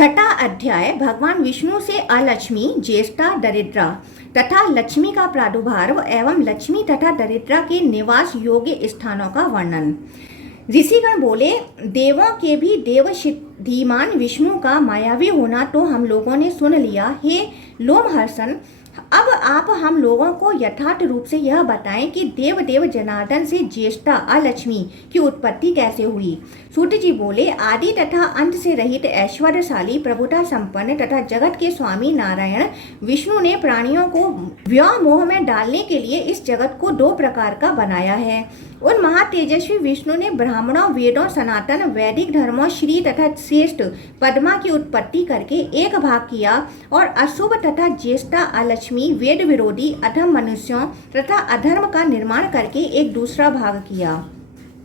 छठा अध्याय भगवान विष्णु से अलक्ष्मी, ज्येष्ठा, दरिद्रा तथा लक्ष्मी का प्रादुर्भाव एवं लक्ष्मी तथा दरिद्रा के निवास योग्य स्थानों का वर्णन। ऋषिगण बोले, देवों के भी देव धीमान विष्णु का मायावी होना तो हम लोगों ने सुन लिया। हे लोमहर्षण, अब आप हम लोगों को यथार्थ रूप से यह बताएं कि देव जनार्दन से ज्येष्ठा अलक्ष्मी की उत्पत्ति कैसे हुई। सूत जी बोले, आदि तथा अंत से रहित ऐश्वर्यशाली, प्रभुता संपन्न तथा जगत के स्वामी नारायण विष्णु ने प्राणियों को व्योम मोह में डालने के लिए इस जगत को दो प्रकार का बनाया है। उन महातेजस्वी विष्णु ने ब्राह्मणों, वेदों, सनातन वैदिक धर्मों, श्री तथा श्रेष्ठ पद्मा की उत्पत्ति करके एक भाग किया और अशुभ तथा ज्येष्ठा अलक्ष्मी वेद विरोधी अधम मनुष्यों तथा अधर्म का निर्माण करके एक दूसरा भाग किया।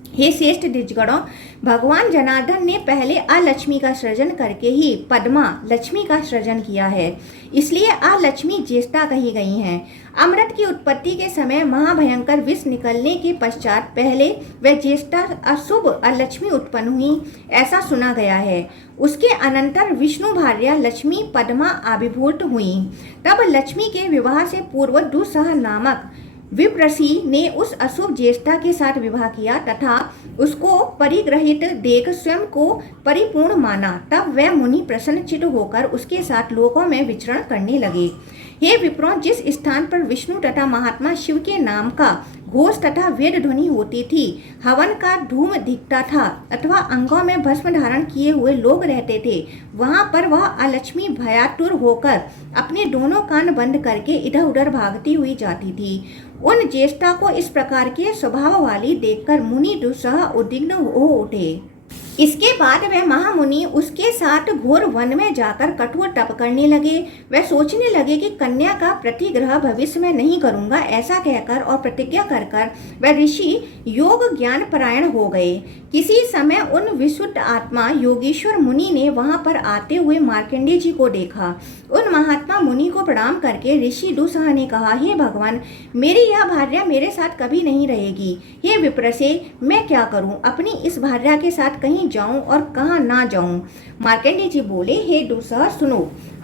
हे श्रेष्ठ द्विजगणों, भगवान जनार्दन ने पहले अलक्ष्मी का सृजन करके ही पद्मा लक्ष्मी का सृजन किया है, इसलिए अलक्ष्मी ज्येष्ठा कही गई हैं। अमृत की उत्पत्ति के समय महाभयंकर विष निकलने के पश्चात पहले वह ज्येष्ठा अशुभ अलक्ष्मी उत्पन्न हुई, ऐसा सुना गया है। उसके अनंतर विष्णु भार्या लक्ष्मी पद्मा आविर्भूत हुई। तब लक्ष्मी के विवाह से पूर्व दुस्सह नामक विप्रसी ने उस अशुभ ज्येष्ठा के साथ विवाह किया तथा उसको परिग्रहित देख स्वयं को परिपूर्ण माना। तब वह मुनि प्रसन्नचित्त होकर उसके साथ लोकों में विचरण करने लगे। हे विप्रों, जिस स्थान पर विष्णु तथा महात्मा शिव के नाम का घोष तथा वेद ध्वनि होती थी, हवन का धूम दिखता था अथवा अंगों में भस्म धारण किए हुए लोग रहते थे, वहां पर वह अलक्ष्मी भयातुर होकर अपने दोनों कान बंद करके इधर उधर भागती हुई जाती थी। उन ज्येष्ठा को इस प्रकार के स्वभाव वाली देखकर मुनि दुस्सह उद्विग्न हो उठे। इसके बाद वह महामुनि उसके साथ घोर वन में जाकर कठोर तप करने लगे। वह सोचने लगे कि कन्या का प्रतिग्रह भविष्य में नहीं करूंगा, ऐसा कहकर और प्रतिज्ञा कर वह ऋषि योग ज्ञान परायण हो गए। किसी समय उन विशुद्ध आत्मा योगेश्वर मुनि ने वहां पर आते हुए मार्कंडेय जी को देखा। उन महात्मा मुनि को प्रणाम करके ऋषि दुस्सह ने कहा, हे भगवान, मेरी यह भार्या मेरे साथ कभी नहीं रहेगी। हे विप्रसे, मैं क्या करूं? अपनी इस भार्या के साथ कहीं जाऊं और कहां ना जाऊं? मार्कंडेय जी बोले, हे दुस्सह, सुनो,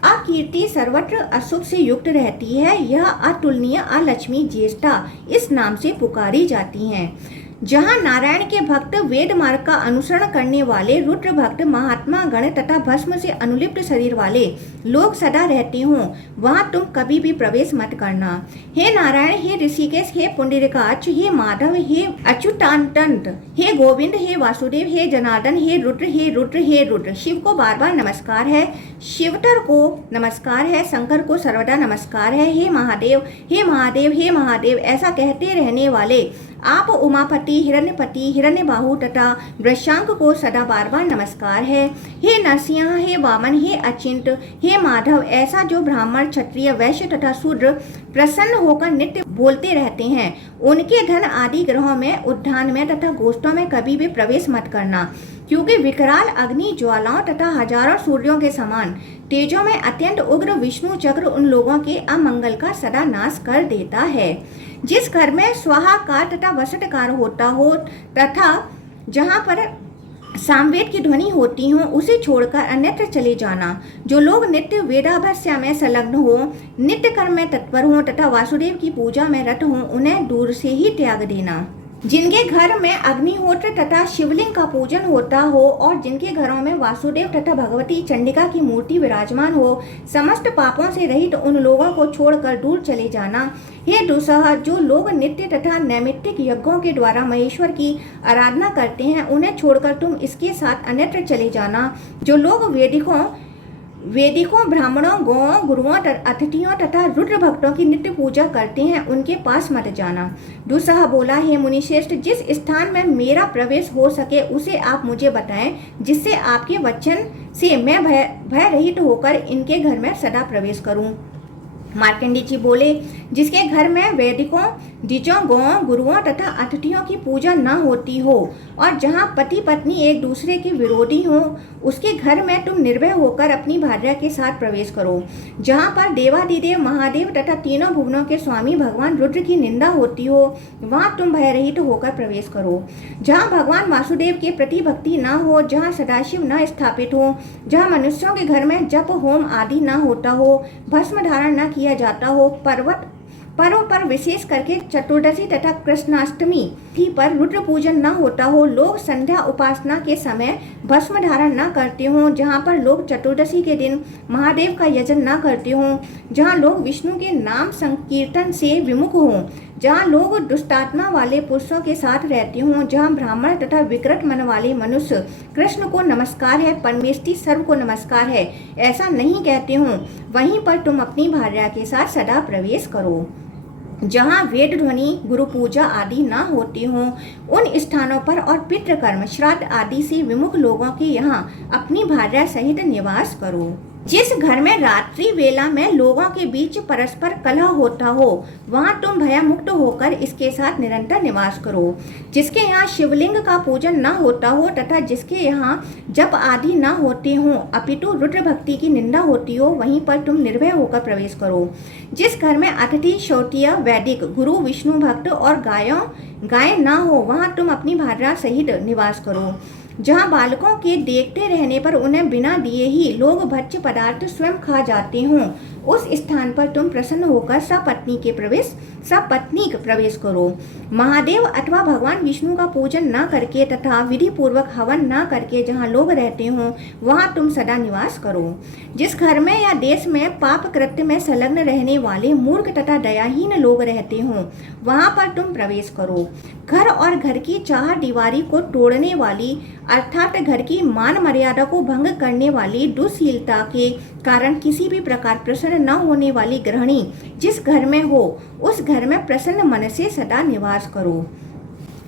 अकीर्ति सर्वत्र अशुभ से युक्त रहती है। यह अतुलनीय अलक्ष्मी ज्येष्ठा इस नाम से पुकारी जाती हैं। जहाँ नारायण के भक्त वेद मार्ग का अनुसरण करने वाले रुद्र भक्त महात्मा गण तथा भस्म से अनुलिप्त शरीर वाले लोग सदा रहते हों, वहाँ तुम कभी भी प्रवेश मत करना। हे नारायण, हे ऋषिकेश, हे पुंडरीकाक्ष, हे माधव, हे अच्युतानंत, हे गोविंद, हे वासुदेव, हे जनार्दन, हे रुद्र, हे रुद्र, हे रुद्र। शिव को बार बार नमस्कार है, शिवतर को नमस्कार है, शंकर को सर्वदा नमस्कार है। हे महादेव, हे महादेव, हे महादेव, ऐसा कहते रहने वाले आप उमापति, हिरण्यपति, हिरण्यबाहु तथा वृषांक को सदा बार बार नमस्कार है। हे नरसिंह, हे वामन, हे अचिंत, हे माधव, ऐसा जो ब्राह्मण, क्षत्रिय, वैश्य तथा शूद्र प्रसन्न होकर नित्य बोलते रहते हैं, उनके धन आदि ग्रहों में, उद्यान में तथा गोष्ठों में कभी भी प्रवेश मत करना, क्योंकि विकराल अग्नि ज्वालाओं तथा हजारों सूर्यों के समान तेजों में अत्यंत उग्र विष्णु चक्र उन लोगों के अमंगल का सदा नाश कर देता है। जिस घर में स्वाहाकार तथा वसटकार होता हो तथा जहाँ पर सामवेद की ध्वनि होती हो, उसे छोड़कर अन्यत्र चले जाना। जो लोग नित्य वेदाभ्यास में संलग्न हो, नित्य कर्म में तत्पर हो तथा वासुदेव की पूजा में रत हो, उन्हें दूर से ही त्याग देना। जिनके घर में अग्निहोत्र तथा शिवलिंग का पूजन होता हो और जिनके घरों में वासुदेव तथा भगवती चंडिका की मूर्ति विराजमान हो, समस्त पापों से रहित उन लोगों को छोड़कर दूर चले जाना। हे दुस्सह, जो लोग नित्य तथा नैमित्तिक यज्ञों के द्वारा महेश्वर की आराधना करते हैं, उन्हें छोड़कर तुम इसके साथ अन्यत्र चले जाना। जो लोग वेदिकों, ब्राह्मणों, गौओं, गुरुओं, अतिथियों तथा रुद्र भक्तों की नित्य पूजा करते हैं, उनके पास मत जाना। दुस्सह बोला, हे मुनिश्रेष्ठ, जिस स्थान में मेरा प्रवेश हो सके उसे आप मुझे बताएं, जिससे आपके वचन से मैं भय रहित होकर इनके घर में सदा प्रवेश करूं। मार्कंडेय जी बोले, जिसके घर में वैदिकों, द्विजों, गौओं, गुरुओं तथा अतिथियों की पूजा न होती हो और जहाँ पति पत्नी एक दूसरे के विरोधी हो, उसके घर में तुम निर्भय होकर अपनी भार्या के साथ प्रवेश करो। जहाँ पर देवादिदेव महादेव तथा तीनों भुवनों के स्वामी भगवान रुद्र की निंदा होती हो, वहाँ तुम भयरहित होकर प्रवेश करो। जहाँ भगवान वासुदेव के प्रति भक्ति न हो, जहाँ सदाशिव न स्थापित हो, जहाँ मनुष्यों के घर में जप होम आदि न होता हो, भस्म धारण न किया जाता हो, पर्व पर विशेष करके चतुर्दशी तथा कृष्णाष्टमी पर रुद्र पूजन न होता हो, लोग संध्या उपासना के समय भस्म धारण न करते हों, जहाँ पर लोग चतुर्दशी के दिन महादेव का यजन न करते हों, जहाँ लोग विष्णु के नाम संकीर्तन से विमुख हों, जहाँ लोग दुष्टात्मा वाले पुरुषों के साथ रहते हों, जहाँ ब्राह्मण तथा विकृत मन वाले मनुष्य कृष्ण को नमस्कार है, परमेष्टि सर्व को नमस्कार है, ऐसा नहीं कहते हों, वहीं पर तुम अपनी भार्या के साथ सदा प्रवेश करो। जहाँ वेद ध्वनि, गुरु पूजा आदि न होती हों, उन स्थानों पर और पितृकर्म, श्राद्ध आदि से विमुख लोगों के यहाँ अपनी भार्या सहित निवास करो। जिस घर में रात्रि वेला में लोगों के बीच परस्पर कलह होता हो, वहाँ तुम भयमुक्त होकर इसके साथ निरंतर निवास करो। जिसके यहाँ शिवलिंग का पूजन न होता हो तथा जिसके यहाँ जप आदि न होते हों, अपितु रुद्र भक्ति की निंदा होती हो, वहीं पर तुम निर्भय होकर प्रवेश करो। जिस घर में अतिथि, श्रोत्रिय, वैदिक, गुरु, विष्णु भक्त और गाय न हो, वहाँ तुम अपनी भार्या सहित निवास करो। जहाँ बालकों के देखते रहने पर उन्हें बिना दिए ही लोग भक्ष्य पदार्थ स्वयं खा जाते हों, उस स्थान पर तुम प्रसन्न होकर सपत्नीक प्रवेश करो। महादेव अथवा भगवान विष्णु का पूजन न करके तथा विधि पूर्वक हवन न करके जहाँ लोग रहते हों, वहाँ तुम सदा निवास करो। जिस घर में या देश में पाप कृत्य में संलग्न रहने वाले मूर्ख तथा दयाहीन लोग रहते हों, वहाँ पर तुम प्रवेश करो। घर और घर की चार दीवारी को तोड़ने वाली अर्थात घर की मान मर्यादा को भंग करने वाली, दुशीलता के कारण किसी भी प्रकार प्रसन्न न होने वाली गृहिणी जिस घर में हो, उस घर में प्रसन्न मन से सदा निवास करो।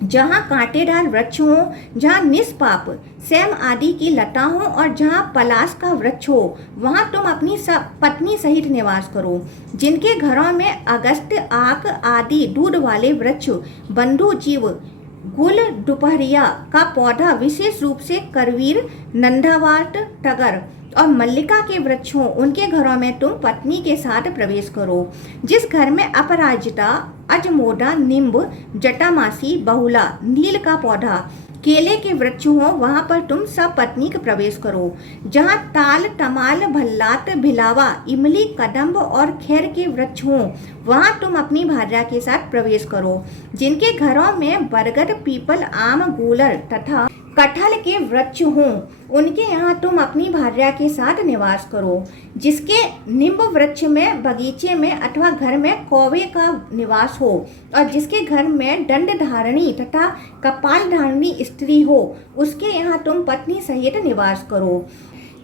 जहाँ कांटेदार वृक्ष हो, जहाँ निष्पाप सेम आदि की लता हो और जहाँ पलाश का वृक्ष हो, वहाँ तुम अपनी पत्नी सहित निवास करो। जिनके घरों में अगस्त, आक आदि दूध वाले वृक्ष, बंधु जीव, गुल, दोपहरिया का पौधा, विशेष रूप से करवीर, नंदावाट, टगर और मल्लिका के वृक्ष हों, उनके घरों में तुम पत्नी के साथ प्रवेश करो। जिस घर में अपराजिता, अजमोदा, निम्ब, जटामासी, बहुला, नील का पौधा, केले के वृक्ष हों, वहाँ पर तुम सपत्नीक प्रवेश करो। जहाँ ताल, तमाल, भल्लात, भिलावा, इमली, कदम्ब और खैर के वृक्ष हों, वहाँ तुम अपनी भार्या के साथ प्रवेश करो। जिनके घरों में बरगद, पीपल, आम, गूलर तथा कटहल के वृक्ष हों, उनके यहाँ तुम अपनी भार्या के साथ निवास करो। जिसके निम्ब वृक्ष में, बगीचे में अथवा घर में कौवे का निवास हो और जिसके घर में दंड धारणी तथा कपाल धारणी स्त्री हो, उसके यहाँ तुम पत्नी सहित निवास करो।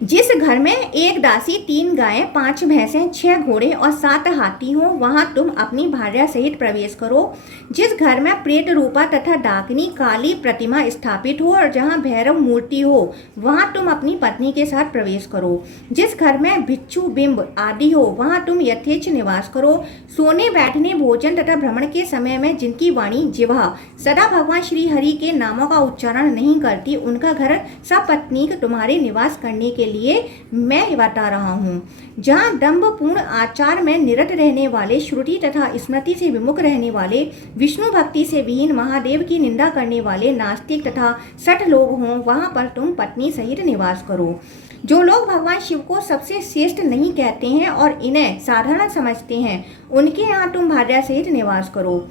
जिस घर में एक दासी, 3 गायें, 5 भैंसें, 6 घोड़े और 7 हाथी हो, वहाँ तुम अपनी भार्या सहित प्रवेश करो। जिस घर में प्रेत रूपा तथा डाकिनी काली प्रतिमा स्थापित हो और जहाँ भैरव मूर्ति हो, वहाँ तुम अपनी पत्नी के साथ प्रवेश करो। जिस घर में भिक्षु, बिंब आदि हो, वहाँ तुम यथेच्छ निवास करो। सोने, बैठने, भोजन तथा भ्रमण के समय में जिनकी वाणी, जिह्वा सदा भगवान श्री हरि के नामों का उच्चारण नहीं करती, उनका घर सपत्नीक तुम्हारे निवास करने के लिए मैं बता रहा हूँ। जहाँ दंभ पूर्ण आचार में निरत रहने वाले, श्रुति तथा स्मृति से विमुख रहने वाले, विष्णु भक्ति से विहीन, महादेव की निंदा करने वाले नास्तिक तथा सठ लोग हों, वहाँ पर तुम पत्नी सहित निवास करो। जो लोग भगवान शिव को सबसे श्रेष्ठ नहीं कहते हैं और इन्हें साधारण समझते हैं, उनके यहाँ तुम भार्या सहित निवास करो।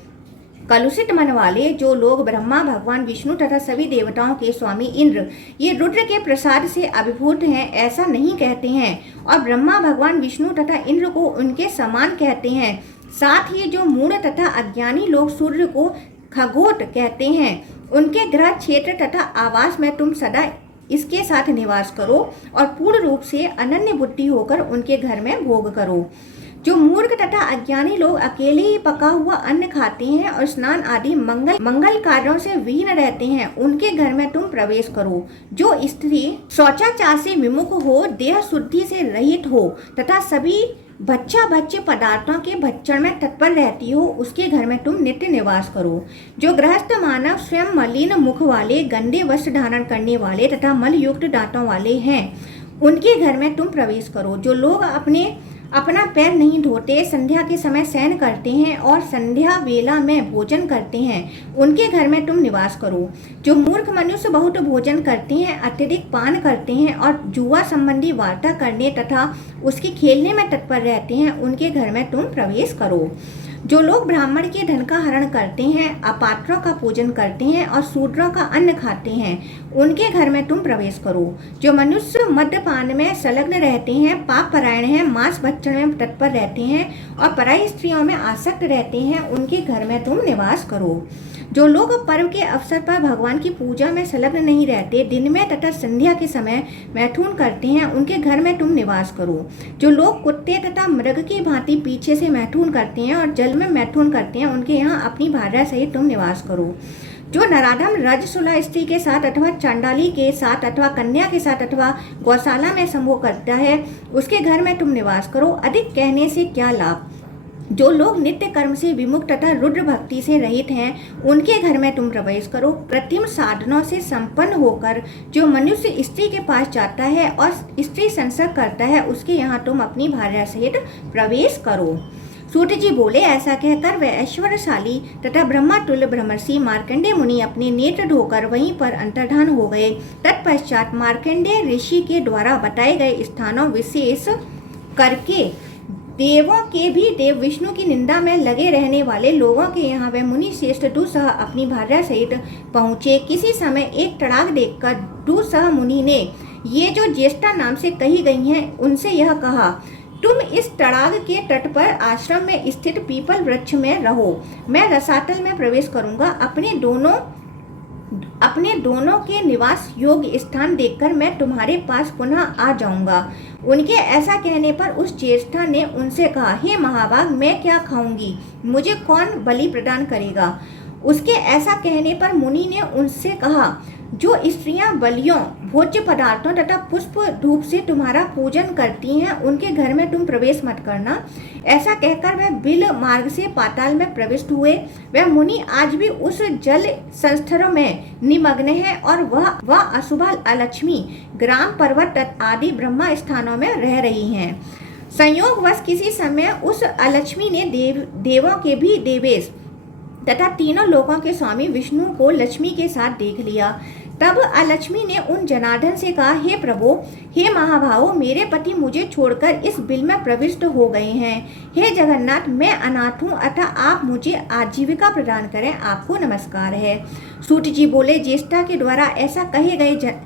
कलुषित मन वाले जो लोग ब्रह्मा, भगवान विष्णु तथा सभी देवताओं के स्वामी इंद्र, ये रुद्र के प्रसाद से अभिभूत हैं, ऐसा नहीं कहते हैं और ब्रह्मा, भगवान विष्णु तथा इंद्र को उनके समान कहते हैं। साथ ही जो मूढ़ तथा अज्ञानी लोग सूर्य को खगोट कहते हैं, उनके ग्रह, क्षेत्र तथा आवास में तुम सदा इसके साथ निवास करो और पूर्ण रूप से अनन्य बुद्धि होकर उनके घर में भोग करो। जो मूर्ख तथा अज्ञानी लोग अकेले ही पका हुआ अन्न खाते हैं और स्नान आदि मंगल कार्यों से विहीन रहते हैं, उनके घर में तुम प्रवेश करो। जो स्त्री शौचाचार से विमुख हो, देह शुद्धि से रहित हो तथा सभी बच्चा भक्ष्य पदार्थों के भक्षण में तत्पर रहती हो, उसके घर में तुम नित्य निवास करो। जो गृहस्थ मानव स्वयं मलिन मुख वाले, गंदे वस्त्र धारण करने वाले तथा मलयुक्त दांतों वाले हैं, उनके घर में तुम प्रवेश करो। जो लोग अपना पैर नहीं धोते, संध्या के समय शयन करते हैं और संध्या वेला में भोजन करते हैं, उनके घर में तुम निवास करो। जो मूर्ख मनुष्य बहुत भोजन करते हैं, अत्यधिक पान करते हैं और जुआ संबंधी वार्ता करने तथा उसके खेलने में तत्पर रहते हैं, उनके घर में तुम प्रवेश करो। जो लोग ब्राह्मण के धन का हरण करते हैं, अपात्रों का पूजन करते हैं और शूद्रों का अन्न खाते हैं, उनके घर में तुम प्रवेश करो। जो मनुष्य मद्यपान में संलग्न रहते हैं, पाप परायण हैं, मांस भक्षण में तत्पर रहते हैं और पराई स्त्रियों में आसक्त रहते हैं, उनके घर में तुम निवास करो। जो लोग पर्व के अवसर पर भगवान की पूजा में संलग्न नहीं रहते, दिन में तथा संध्या के समय मैथुन करते हैं, उनके घर में तुम निवास करो। जो लोग कुत्ते तथा मृग की भांति पीछे से मैथुन करते हैं और जल में मैथुन करते हैं, उनके यहाँ अपनी भार्या सहित तुम निवास करो। जो नराधम रजस्वला स्त्री के साथ अथवा चांडाली के साथ अथवा कन्या के साथ अथवा गौशाला में संभोग करता है, उसके घर में तुम निवास करो। अधिक कहने से क्या लाभ। जो लोग नित्य कर्म से विमुक्त तथा रुद्र भक्ति से रहित हैं, उनके घर में तुम प्रवेश करो। कृत्रिम साधनों से संपन्न होकर जो मनुष्य स्त्री के पास जाता है और स्त्री संसर्ग करता है, उसके यहाँ तुम अपनी भार्या सहित प्रवेश करो। सूत जी बोले, ऐसा कहकर वह ऐश्वर्यशाली तथा ब्रह्मातुल्य ब्रह्मर्षि मार्कंडेय मुनि अपने नेत्र धोकर वहीं पर अंतर्धान हो गए। तत्पश्चात मार्कंडेय ऋषि के द्वारा बताए गए स्थानों विशेष करके देवों के भी देव विष्णु की निंदा में लगे रहने वाले लोगों के यहाँ वह मुनि श्रेष्ठ दुस्सह अपनी भार्या सहित पहुँचे। किसी समय एक तड़ाग देखकर दुस्सह मुनि ने ये जो ज्येष्ठा नाम से कही गई हैं, उनसे यह कहा, तुम इस तड़ाग के तट पर आश्रम में स्थित पीपल वृक्ष में रहो। मैं रसातल में प्रवेश करूंगा। अपने दोनों के निवास योग्य स्थान देखकर मैं तुम्हारे पास पुनः आ जाऊंगा। उनके ऐसा कहने पर उस ज्येष्ठा ने उनसे कहा, हे महाभाग, मैं क्या खाऊंगी, मुझे कौन बलि प्रदान करेगा। उसके ऐसा कहने पर मुनि ने उनसे कहा, जो स्त्रियां बलियों, भोज्य पदार्थों तथा पुष्प धूप से तुम्हारा पूजन करती हैं, उनके घर में तुम प्रवेश मत करना। ऐसा कहकर वह बिल मार्ग से पाताल में प्रविष्ट हुए। वह मुनि आज भी उस जल संस्थरों में निमग्न है और वह अशुभा अलक्ष्मी ग्राम पर्वत आदि ब्रह्मा स्थानों में रह रही हैं। संयोगवश किसी समय उस अलक्ष्मी ने देवों के भी देवेश तथा तीनों लोकों के स्वामी विष्णु को लक्ष्मी के साथ देख लिया। तब अलक्ष्मी ने उन जनार्दन से कहा, हे प्रभु, हे महाभावो, मेरे पति मुझे छोड़कर इस बिल में प्रविष्ट हो गए हैं। हे जगन्नाथ, मैं अनाथ हूँ, अतः आप मुझे आजीविका प्रदान करें। आपको नमस्कार है। सूत जी बोले, ज्येष्ठा के द्वारा ऐसा कहे गए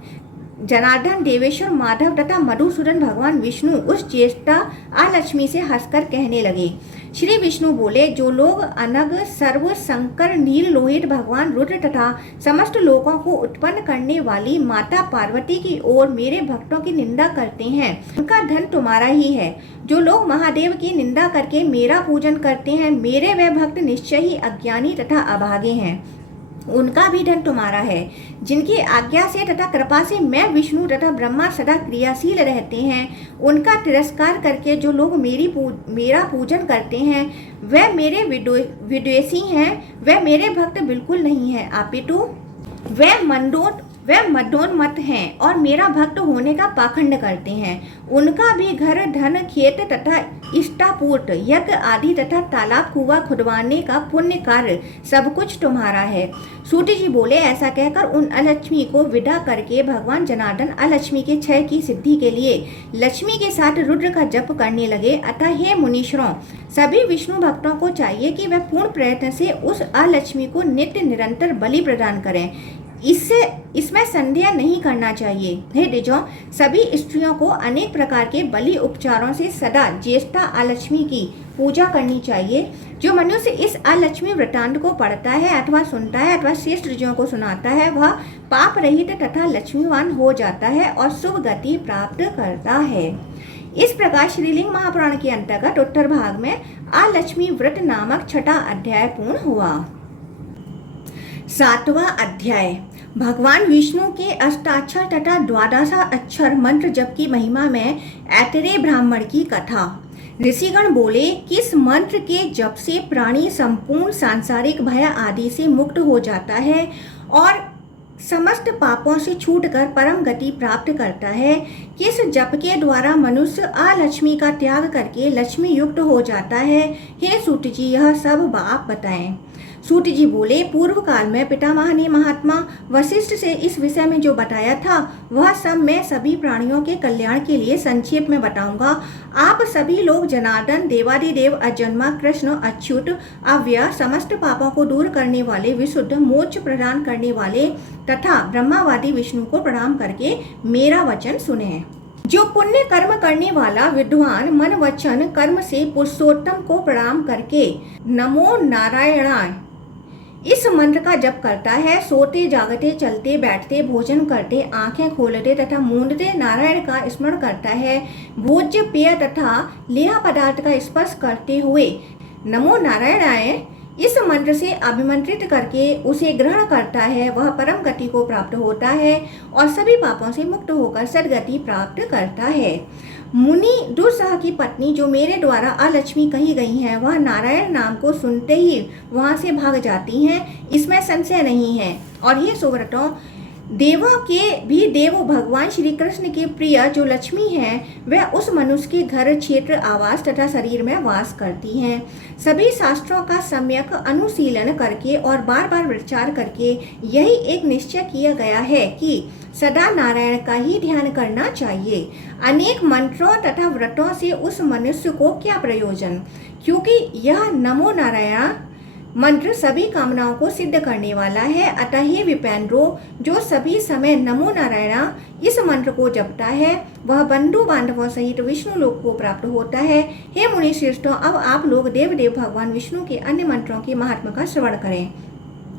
जनार्दन, देवेश्वर, माधव तथा मधुसूदन भगवान विष्णु उस ज्येष्ठा अलक्ष्मी से हंसकर कहने लगे। श्री विष्णु बोले, जो लोग अनग, सर्व, शंकर, नील लोहित भगवान रुद्र तथा समस्त लोगों को उत्पन्न करने वाली माता पार्वती की ओर मेरे भक्तों की निंदा करते हैं, उनका धन तुम्हारा ही है। जो लोग महादेव की निंदा करके मेरा पूजन करते हैं, मेरे वे भक्त निश्चय ही अज्ञानी तथा अभागे हैं, उनका भी धन तुम्हारा है। जिनकी आज्ञा से तथा कृपा से मैं विष्णु तथा ब्रह्मा सदा क्रियाशील रहते हैं, उनका तिरस्कार करके जो लोग मेरा पूजन करते हैं, वह मेरे विद्वेषी हैं, वह मेरे भक्त बिल्कुल नहीं है, अपितु वह मदोन्मत्त हैं और मेरा भक्त होने का पाखंड करते हैं। उनका भी घर, धन, खेत तथा इष्टापूर्त, यज्ञ आदि तथा तालाब कुआं खुदवाने का पुण्य कार्य सब कुछ तुम्हारा है। सूत जी बोले, ऐसा कहकर उन अलक्ष्मी को विदा करके भगवान जनार्दन अलक्ष्मी के क्षय की सिद्धि के लिए लक्ष्मी के साथ रुद्र का जप करने लगे। अतः हे मुनीश्वरों, सभी विष्णु भक्तों को चाहिए कि वह पूर्ण प्रयत्न से उस अलक्ष्मी को नित्य निरंतर बलि प्रदान करें। इसमें संदेह नहीं करना चाहिए। हे द्विजों, सभी स्त्रियों को अनेक प्रकार के बलि उपचारों से सदा ज्येष्ठा अलक्ष्मी की पूजा करनी चाहिए। जो मनुष्य इस अलक्ष्मी वृत्तांत को पढ़ता है अथवा सुनता है अथवा शेष द्विजों को सुनाता है, वह पाप रहित तथा लक्ष्मीवान हो जाता है और शुभ गति प्राप्त करता है। इस प्रकार श्रीलिंग महापुराण के अंतर्गत उत्तर भाग में अलक्ष्मी व्रत नामक छठा अध्याय पूर्ण हुआ। 7वां अध्याय भगवान विष्णु के अष्टाक्षर तथा द्वादशाक्षर मंत्र जप की महिमा में ऐतरेय ब्राह्मण की कथा। ऋषिगण बोले, किस मंत्र के जप से प्राणी संपूर्ण सांसारिक भय आदि से मुक्त हो जाता है और समस्त पापों से छूटकर परम गति प्राप्त करता है? किस जप के द्वारा मनुष्य अलक्ष्मी का त्याग करके लक्ष्मी युक्त हो जाता है? हे सूत जी, यह सब आप बताएं। सूत जी बोले, पूर्व काल में पितामह ने महात्मा वशिष्ठ से इस विषय में जो बताया था वह सब मैं सभी प्राणियों के कल्याण के लिए संक्षेप में बताऊंगा। आप सभी लोग जनार्दन, देवादिदेव, अजन्मा, कृष्ण, अच्युत, अव्यय, समस्त पापों को दूर करने वाले, विशुद्ध, मोक्ष प्रदान करने वाले तथा ब्रह्मावादी विष्णु को प्रणाम करके मेरा वचन सुने। जो पुण्य कर्म करने वाला विद्वान मन वचन कर्म से पुरुषोत्तम को प्रणाम करके नमो नारायणाय इस मंत्र का जप करता है, सोते जागते, चलते बैठते, भोजन करते, आंखें खोलते तथा मूंदते नारायण का स्मरण करता है, भोज्य पेय तथा लेह पदार्थ का स्पर्श करते हुए नमो नारायणाय इस मंत्र से अभिमंत्रित करके उसे ग्रहण करता है, वह परम गति को प्राप्त होता है और सभी पापों से मुक्त होकर सद्गति प्राप्त करता है। मुनि दुस्सह की पत्नी जो मेरे द्वारा अलक्ष्मी कही गई हैं, वह नारायण नाम को सुनते ही वहां से भाग जाती हैं, इसमें संशय नहीं है। और ये सुव्रतों, देवों के भी देव भगवान श्री कृष्ण के प्रिय जो लक्ष्मी हैं, वह उस मनुष्य के घर, क्षेत्र, आवास तथा शरीर में वास करती हैं। सभी शास्त्रों का सम्यक अनुशीलन करके और बार बार विचार करके यही एक निश्चय किया गया है कि सदा नारायण का ही ध्यान करना चाहिए। अनेक मंत्रों तथा व्रतों से उस मनुष्य को क्या प्रयोजन, क्योंकि यह नमो नारायण मंत्र सभी कामनाओं को सिद्ध करने वाला है। अतः हे विपेंद्रो, जो सभी समय नमो नारायण इस मंत्र को जपता है वह बंधु बांधवों सहित विष्णु लोक को प्राप्त होता है। हे मुनि श्रेष्ठों, अब आप लोग देव भगवान विष्णु के अन्य मंत्रों के महात्मा का श्रवण करें।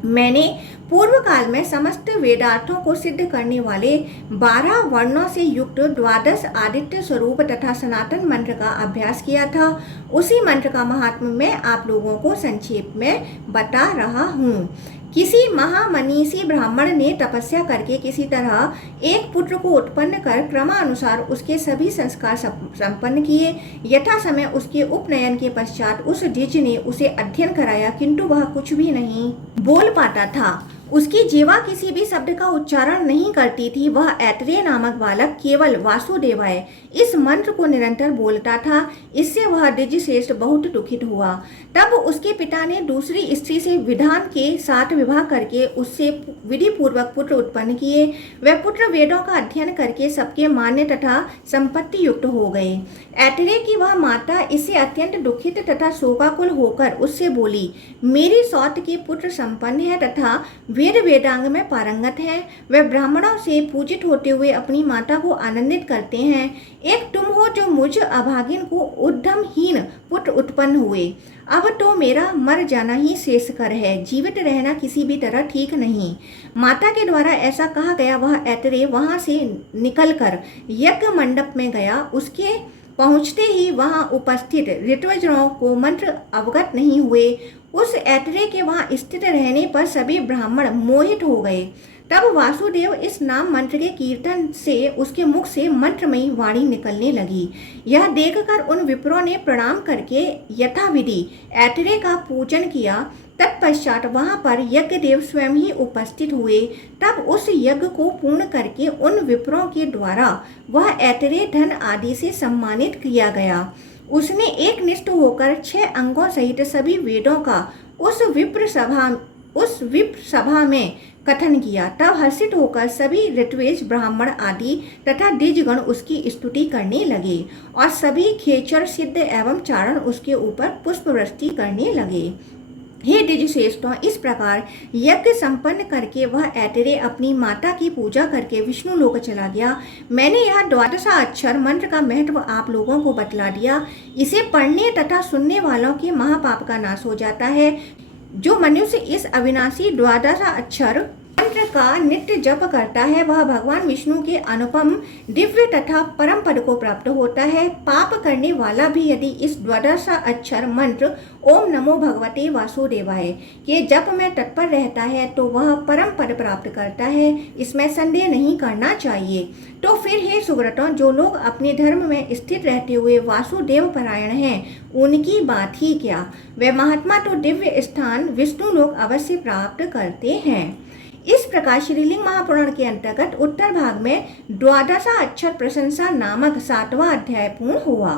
मैंने पूर्व काल में समस्त वेदार्थों को सिद्ध करने वाले 12 वर्णों से युक्त 12 आदित्य स्वरूप तथा सनातन मंत्र का अभ्यास किया था। उसी मंत्र का महात्म्य मैं आप लोगों को संक्षेप में बता रहा हूँ। किसी महामनीषी ब्राह्मण ने तपस्या करके किसी तरह एक पुत्र को उत्पन्न कर क्रमानुसार उसके सभी संस्कार संपन्न किए। यथा समय उसके उपनयन के पश्चात उस द्विज ने उसे अध्ययन कराया, किंतु वह कुछ भी नहीं बोल पाता था। उसकी जीवा किसी भी शब्द का उच्चारण नहीं करती थी। वह ऐतरेय नामक बालक केवल वासुदेवाय इस मंत्र को निरंतर बोलता था। इससे वह द्विज श्रेष्ठ बहुत दुखित हुआ। तब उसके पिता ने दूसरी स्त्री से विधान के साथ विवाह करके उससे विधि पूर्वक पुत्र उत्पन्न किए। वह पुत्र वेदों का अध्ययन करके सबके मान्य तथा संपत्ति युक्त हो गए। ऐतरेय की वह माता इससे अत्यंत दुखित तथा शोकाकुल होकर उससे बोली, मेरी सौत के पुत्र संपन्न है तथा वेद वेदांग में पारंगत है। वे ब्राह्मणों से पूजित होते हुए अपनी माता को आनंदित करते हैं। एक तुम हो जो मुझ अभागिन को उद्यमहीन पुत्र उत्पन्न हुए। अब तो मेरा मर जाना ही शेषकर है, जीवित रहना किसी भी तरह ठीक नहीं। माता के द्वारा ऐसा कहा गया। वह ऐतरेय वहां से निकलकर यज्ञ मंडप में गया। उसके पहुंचते ही वहां उपस्थित ऋत्विजों को मंत्र अवगत नहीं हुए। उस ऐतरेय के वहां स्थित रहने पर सभी ब्राह्मण मोहित हो गए। तब वासुदेव इस नाम मंत्र के कीर्तन से उसके मुख से मंत्रमयी वाणी निकलने लगी। यह देखकर उन विप्रों ने प्रणाम करके यथाविधि ऐतरेय का पूजन किया। तत्पश्चात वहां पर यज्ञ देव स्वयं ही उपस्थित हुए। तब उस यज्ञ को पूर्ण करके उन विप्रों के द्वारा वह ऐतरेय धन आदि से सम्मानित किया गया। उसने एक निष्ठ होकर 6 अंगों सहित सभी वेदों का उस विप्र सभा में कथन किया। तब हर्षित होकर सभी ऋत्विज, ब्राह्मण आदि तथा द्विजगण उसकी स्तुति करने लगे और सभी खेचर, सिद्ध एवं चारण उसके ऊपर पुष्पवृष्टि करने लगे। हे द्विज श्रेष्ठों, इस प्रकार यज्ञ संपन्न करके वह ऐतरेय अपनी माता की पूजा करके विष्णु लोक चला गया। मैंने यह 12 अक्षर मंत्र का महत्व आप लोगों को बतला दिया। इसे पढ़ने तथा सुनने वालों के महापाप का नाश हो जाता है। जो मनुष्य इस अविनाशी 12 अक्षर मंत्र का नित्य जप करता है वह भगवान विष्णु के अनुपम दिव्य तथा परम पद को प्राप्त होता है। पाप करने वाला भी यदि इस द्वादश अक्षर मंत्र ओम नमो भगवते वासुदेवाय के जप में तत्पर रहता है तो वह परम पद प्राप्त करता है, इसमें संदेह नहीं करना चाहिए। तो फिर हे सुव्रतों, जो लोग अपने धर्म में स्थित रहते हुए वासुदेव परायण हैं उनकी बात ही क्या, वे महात्मा तो दिव्य स्थान विष्णु लोक अवश्य प्राप्त करते हैं। इस प्रकार श्रीलिंग महापुराण के अंतर्गत उत्तर भाग में द्वादशा अक्षर प्रशंसा नामक 7वां अध्याय पूर्ण हुआ।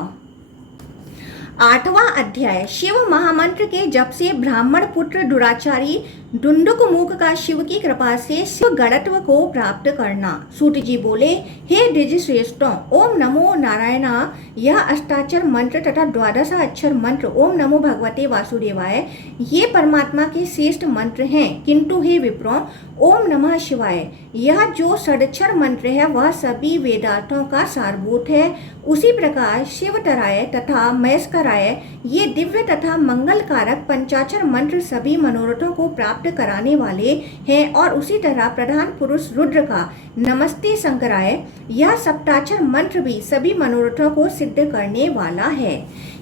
8वां अध्याय शिव महामंत्र के जप से ब्राह्मण पुत्र दुराचारी दुंदुकमुख का शिव की कृपा से शिव गणत्व को प्राप्त करना। सूत जी बोले, हे द्विज श्रेष्ठों, ओम नमो नारायणा यह अष्टाक्षर मंत्र तथा द्वादशा अक्षर मंत्र ओम नमो भगवते वासुदेवाय ये परमात्मा के श्रेष्ठ मंत्र हैं। किंतु हे विप्रों, ओम नमः शिवाय यह जो षडक्षर मंत्र है वह सभी वेदार्थों का सारभूत है। उसी प्रकार शिवतराय तथा महेशकराय ये दिव्य तथा मंगलकारक पंचाक्षर मंत्र सभी मनोरथों को प्राप्त कराने वाले हैं। और उसी तरह प्रधान पुरुष रुद्र का नमस्ते शंकराय यह सप्ताक्षर मंत्र भी सभी मनोरथों को सिद्ध करने वाला है।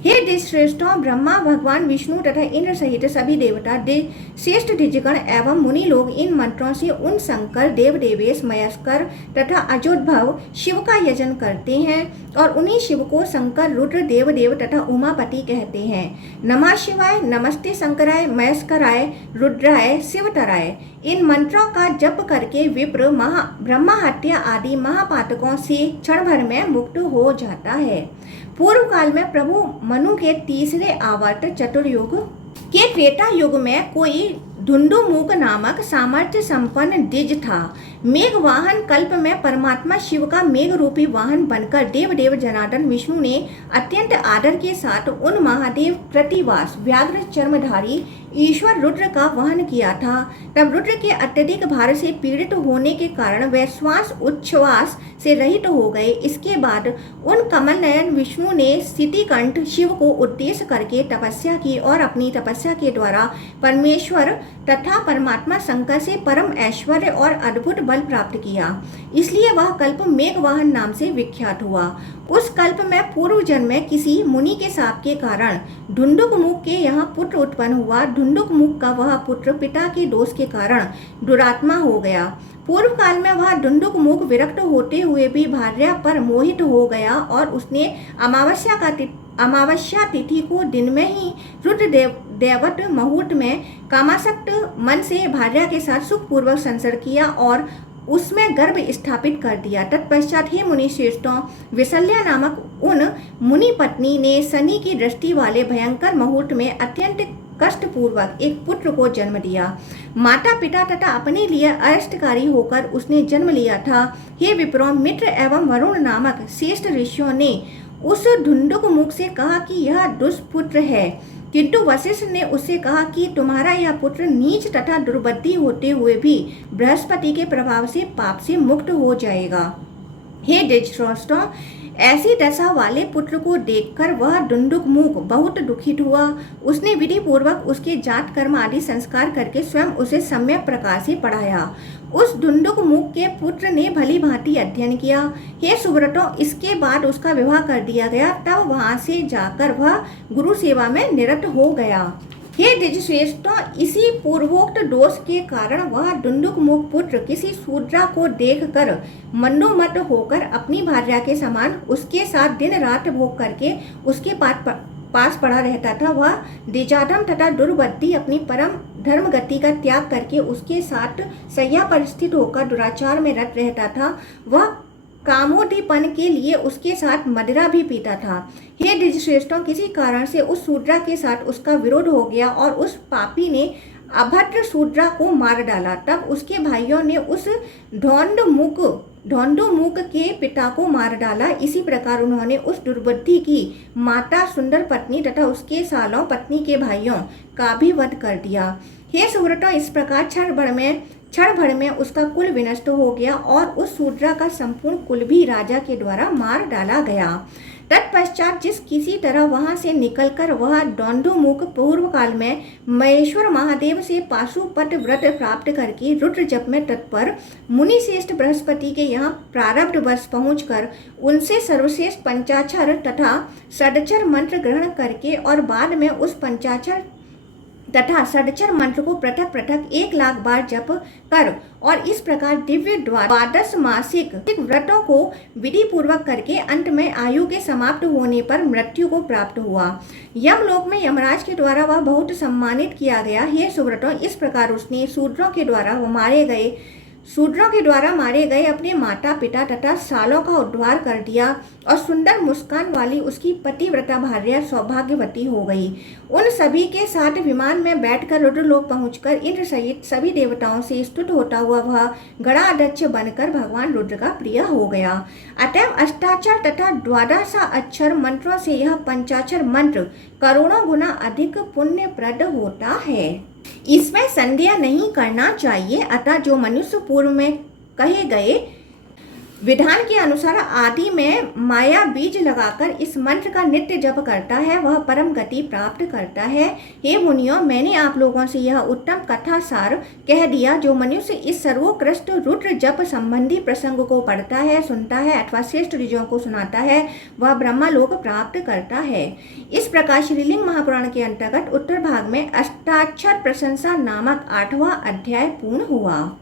हे द्विजश्रेष्ठों, ब्रह्मा भगवान विष्णु तथा इंद्र सहित सभी देवता श्रेष्ठ द्विजगण एवं मुनि लोग इन मंत्रों से उन शंकर देव देवेश महेश्वर तथा अजोद्भव शिव का यजन करते हैं और उन्हीं शिव को शंकर रुद्र देव देव तथा उमापति कहते हैं। नमः शिवाय, नमस्ते शंकराय, महेश्वराय, रुद्राय, शिवतराय इन मंत्रों का जप करके विप्र ब्रह्मा हत्या आदि महापातकों से क्षण भर में मुक्त हो जाता है। पूर्व काल में प्रभु मनु के तीसरे आवर्त चतुर्युग के त्रेता युग में कोई धुंदुमुख नामक सामर्थ्य संपन्न द्विज था। मेघ वाहन कल्प में परमात्मा शिव का मेघ रूपी वाहन बनकर देव देव जनार्दन विष्णु ने अत्यंत आदर के साथ उन महादेव प्रतिवास व्याघ्र चर्मधारी ईश्वर रुद्र का वहन किया था। तब रुद्र के अत्यधिक भार से पीड़ित होने के कारण वे श्वास उच्छ्वास से रहित हो गए। इसके बाद उन कमल नयन विष्णु ने सितिकंठ शिव को उद्देश्य करके तपस्या की और अपनी तपस्या के द्वारा परमेश्वर तथा परमात्मा शंकर से परम ऐश्वर्य और अद्भुत बल प्राप्त किया। इसलिए वह कल्प मेघवाहन नाम से विख्यात हुआ। उस कल्प में पूर्व जन्म में किसी मुनि के शाप के कारण धुंदुकमुख के यहाँ पुत्र उत्पन्न हुआ। धुंदुकमुख का वह पुत्र पिता के दोष के कारण दुरात्मा हो गया। पूर्व काल में वह धुंदुकमुख विरक्त होते हुए भी भार्या पर मोहित हो गया और उसने अमावस्या तिथि को दिन में ही रुद्र देवत मुहूर्त में कामासक्त मन से भार्या के साथ सुखपूर्वक संसर्ग किया और उसमें गर्भ स्थापित कर दिया। तत्पश्चात हे मुनि श्रेष्ठों, विशल्या नामक उन मुनि पत्नी ने शनि की दृष्टि वाले भयंकर मुहूर्त में अत्यंत कष्टपूर्वक एक पुत्र को जन्म दिया। माता पिता तथा अपने लिए अरिष्टकारी होकर उसने जन्म लिया था। हे विप्रों, मित्र एवं वरुण नामक श्रेष्ठ ऋषियों ने उस धुंदुकमुख से कहा कि यह दुष्पुत्र है, किंतु वशिष्ठ ने उससे कहा कि तुम्हारा यह पुत्र नीच तथा दुर्बुद्धि होते हुए भी बृहस्पति के प्रभाव से पाप से मुक्त हो जाएगा। हे द्विजश्रेष्ठों, ऐसी दशा वाले पुत्र को देखकर वह धुंदुकमुख बहुत दुखित हुआ। उसने विधि पूर्वक उसके जात कर्म आदि संस्कार करके स्वयं उसे सम्यक प्रकार से पढ़ाया। उस धुंदुकमुख के पुत्र ने भली भांति अध्ययन किया। हे सुव्रतों, इसके बाद उसका विवाह कर दिया गया। तब वहां से जाकर वह गुरु सेवा में निरत हो गया। हे द्विजश्रेष्ठों, इसी पूर्वोक्त दोष के कारण वह धुंदुकमुख पुत्र किसी शूद्रा को देखकर मनोमत होकर अपनी भार्या के समान उसके साथ दिन रात भोग करके उसके पास पड़ा रहता था। वह द्विजाधम तथा दुर्बुद्धि अपनी परम धर्म गति का त्याग करके उसके साथ शय्या पर स्थित होकर दुराचार में रत रहता था। वह कामोदीपन के लिए उसके साथ मदिरा भी पीता था। हे द्विजश्रेष्ठों, किसी कारण से उस शूद्रा के साथ उसका विरोध हो गया और उस पापी ने अभद्र शूद्रा को मार डाला। तब उसके भाइयों ने उस धौंदुमुख के पिता को मार डाला। इसी प्रकार उन्होंने उस दुर्बुद्धि की माता सुंदर पत्नी तथा उसके सालों पत्नी के भाइयों का भी वध कर दिया। हे सुव्रतों, इस प्रकार क्षण भर में क्षण भर में उसका कुल विनष्ट हो गया और उस शूद्रा का संपूर्ण कुल भी राजा के द्वारा मार डाला गया। तत्पश्चात जिस किसी तरह वहां से निकलकर वह दौंदुमुख पूर्व काल में महेश्वर महादेव से पाशुपत व्रत प्राप्त करके रुद्र जप में तत्पर मुनि श्रेष्ठ बृहस्पति के यहाँ प्रारब्ध वर्ष पहुंचकर उनसे सर्वश्रेष्ठ पंचाक्षर तथा षडक्षर मंत्र ग्रहण करके और बाद में उस पंचाक्षर तथा षडक्षर मंत्र को पृथक पृथक 1,00,000 बार जप कर और इस प्रकार दिव्य द्वादश मासिक व्रतों को विधि पूर्वक करके अंत में आयु के समाप्त होने पर मृत्यु को प्राप्त हुआ। यमलोक में यमराज के द्वारा वह बहुत सम्मानित किया गया। हे सुव्रतों, इस प्रकार उसने शूद्रों के द्वारा मारे गए अपने माता पिता तथा सालों का उद्धार कर दिया और सुंदर मुस्कान वाली उसकी पतिव्रता भार्या सौभाग्यवती हो गई। उन सभी के साथ विमान में बैठकर रुद्रलोक पहुंचकर इंद्र सहित सभी देवताओं से स्तुत होता हुआ वह गणाध्यक्ष बनकर भगवान रुद्र का प्रिय हो गया। अतएव अष्टाक्षर तथा द्वादशाक्षर मंत्रों से यह पंचाक्षर मंत्र करोड़ों गुना अधिक पुण्यप्रद होता है। इसमें संदेह नहीं करना चाहिए। अतः जो मनुष्य पूर्व में कहे गए विधान के अनुसार आदि में माया बीज लगाकर इस मंत्र का नित्य जप करता है वह परम गति प्राप्त करता है। हे मुनियों, मैंने आप लोगों से यह उत्तम कथा सार कह दिया। जो मनुष्य इस सर्वोत्कृष्ट रुद्र जप संबंधी प्रसंग को पढ़ता है, सुनता है अथवा श्रेष्ठ ऋषियों को सुनाता है वह ब्रह्मलोक प्राप्त करता है। इस प्रकार श्रीलिंग महापुराण के अंतर्गत उत्तर भाग में अष्टाक्षर प्रशंसा नामक 8वां अध्याय पूर्ण हुआ।